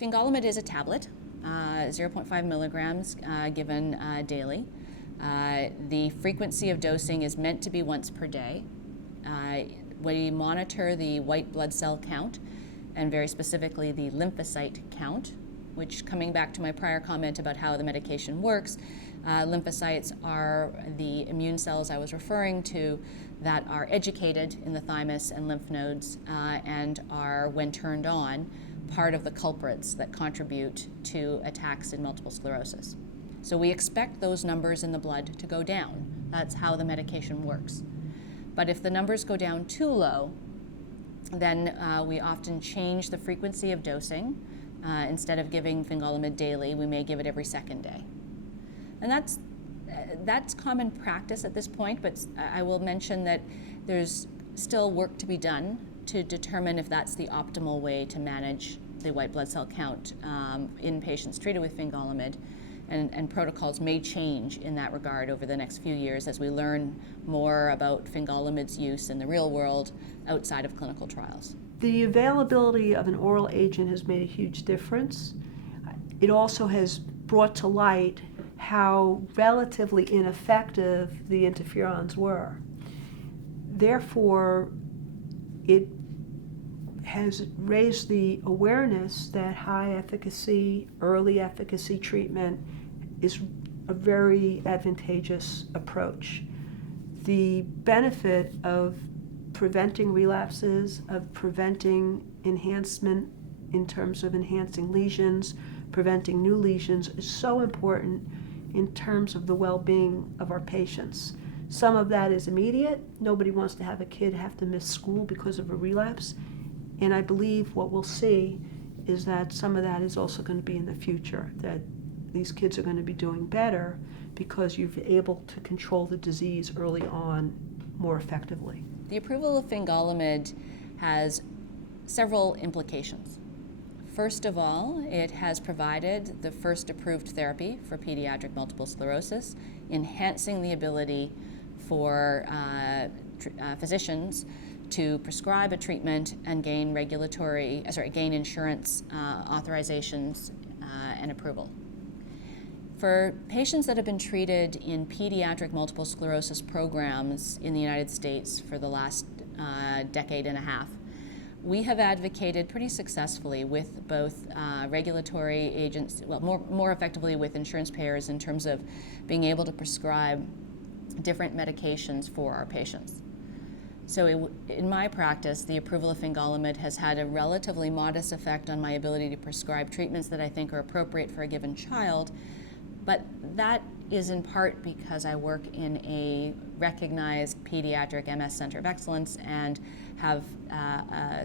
Fingolimod is a tablet, 0.5 milligrams given daily. The frequency of dosing is meant to be once per day. We monitor the white blood cell count, and very specifically the lymphocyte count, which, coming back to my prior comment about how the medication works, lymphocytes are the immune cells I was referring to that are educated in the thymus and lymph nodes and are, when turned on, part of the culprits that contribute to attacks in multiple sclerosis. So we expect those numbers in the blood to go down. That's how the medication works. But if the numbers go down too low, then we often change the frequency of dosing. Instead of giving Fingolimod daily, we may give it every second day. And that's common practice at this point, but I will mention that there's still work to be done to determine if that's the optimal way to manage the white blood cell count in patients treated with Fingolimod. And protocols may change in that regard over the next few years as we learn more about Fingolimod's use in the real world outside of clinical trials. The availability of an oral agent has made a huge difference. It also has brought to light how relatively ineffective the interferons were. Therefore, it has raised the awareness that high efficacy, early efficacy treatment is a very advantageous approach. The benefit of preventing relapses, of preventing enhancement in terms of enhancing lesions, preventing new lesions is so important in terms of the well-being of our patients. Some of that is immediate. Nobody wants to have a kid have to miss school because of a relapse. And I believe what we'll see is that some of that is also going to be in the future, that these kids are going to be doing better because you're able to control the disease early on more effectively. The approval of Fingolimod has several implications. First of all, it has provided the first approved therapy for pediatric multiple sclerosis, enhancing the ability for physicians to prescribe a treatment and gain insurance authorizations and approval. For patients that have been treated in pediatric multiple sclerosis programs in the United States for the last decade and a half, we have advocated pretty successfully with both regulatory agents, well, more effectively with insurance payers in terms of being able to prescribe different medications for our patients. So in my practice, the approval of Fingolimod has had a relatively modest effect on my ability to prescribe treatments that I think are appropriate for a given child, but that is in part because I work in a recognized pediatric MS Center of Excellence and have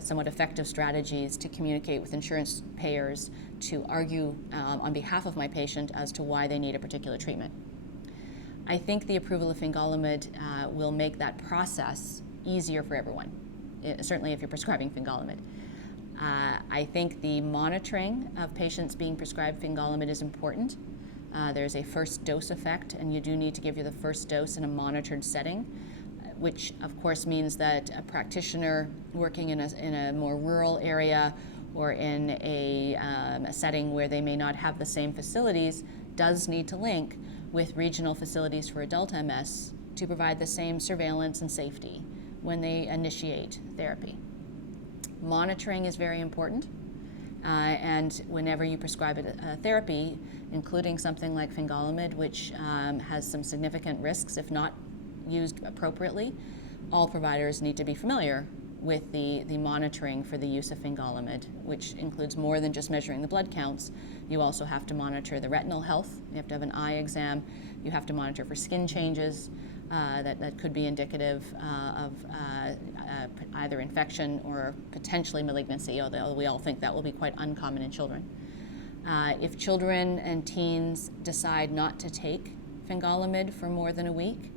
somewhat effective strategies to communicate with insurance payers to argue on behalf of my patient as to why they need a particular treatment. I think the approval of Fingolimod will make that process easier for everyone, certainly if you're prescribing Fingolimod. I think the monitoring of patients being prescribed Fingolimod is important. There's a first dose effect, and you do need to give you the first dose in a monitored setting, which of course means that a practitioner working in a more rural area or in a setting where they may not have the same facilities does need to link with regional facilities for adult MS to provide the same surveillance and safety when they initiate therapy. Monitoring is very important, and whenever you prescribe a therapy, including something like Fingolimod, which has some significant risks if not used appropriately, all providers need to be familiar with the monitoring for the use of Fingolimod, which includes more than just measuring the blood counts. You also have to monitor the retinal health. You have to have an eye exam. You have to monitor for skin changes that could be indicative of either infection or potentially malignancy, although we all think that will be quite uncommon in children. If children and teens decide not to take Fingolimod for more than a week,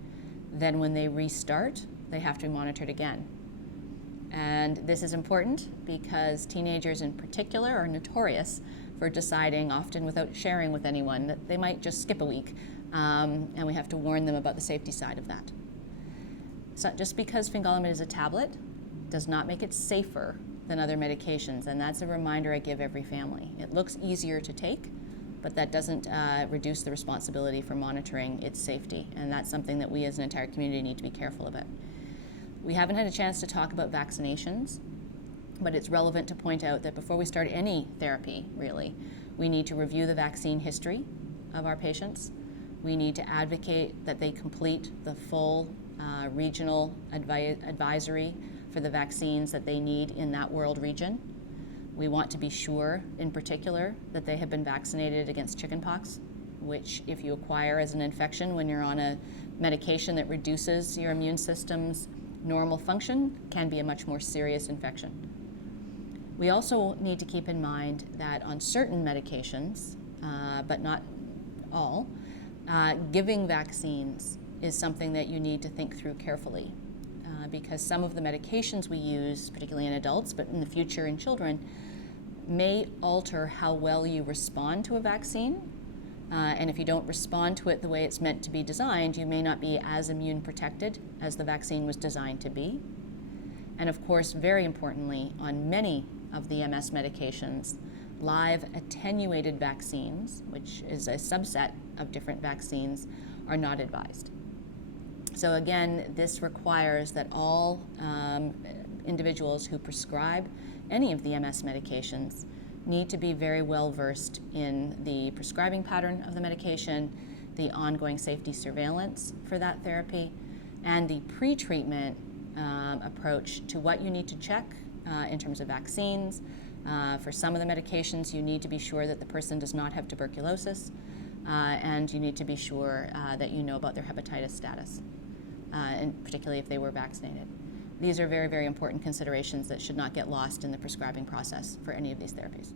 then when they restart, they have to be monitored again. And this is important because teenagers in particular are notorious for deciding, often without sharing with anyone, that they might just skip a week, and we have to warn them about the safety side of that. So just because Fingolimod is a tablet does not make it safer than other medications, and that's a reminder I give every family. It looks easier to take, but that doesn't reduce the responsibility for monitoring its safety, and that's something that we as an entire community need to be careful about. We haven't had a chance to talk about vaccinations, but it's relevant to point out that before we start any therapy, really, we need to review the vaccine history of our patients. We need to advocate that they complete the full regional advisory for the vaccines that they need in that world region. We want to be sure, in particular, that they have been vaccinated against chickenpox, which if you acquire as an infection when you're on a medication that reduces your immune system's normal function, can be a much more serious infection. We also need to keep in mind that on certain medications, but not all, giving vaccines is something that you need to think through carefully, because some of the medications we use, particularly in adults, but in the future in children, may alter how well you respond to a vaccine. And if you don't respond to it the way it's meant to be designed, you may not be as immune protected as the vaccine was designed to be. And of course, very importantly, on many of the MS medications, live attenuated vaccines, which is a subset of different vaccines, are not advised. So again, this requires that all individuals who prescribe any of the MS medications need to be very well versed in the prescribing pattern of the medication, the ongoing safety surveillance for that therapy, and the pre-treatment approach to what you need to check in terms of vaccines. For some of the medications, you need to be sure that the person does not have tuberculosis, and you need to be sure that you know about their hepatitis status, and particularly if they were vaccinated. These are very, very important considerations that should not get lost in the prescribing process for any of these therapies.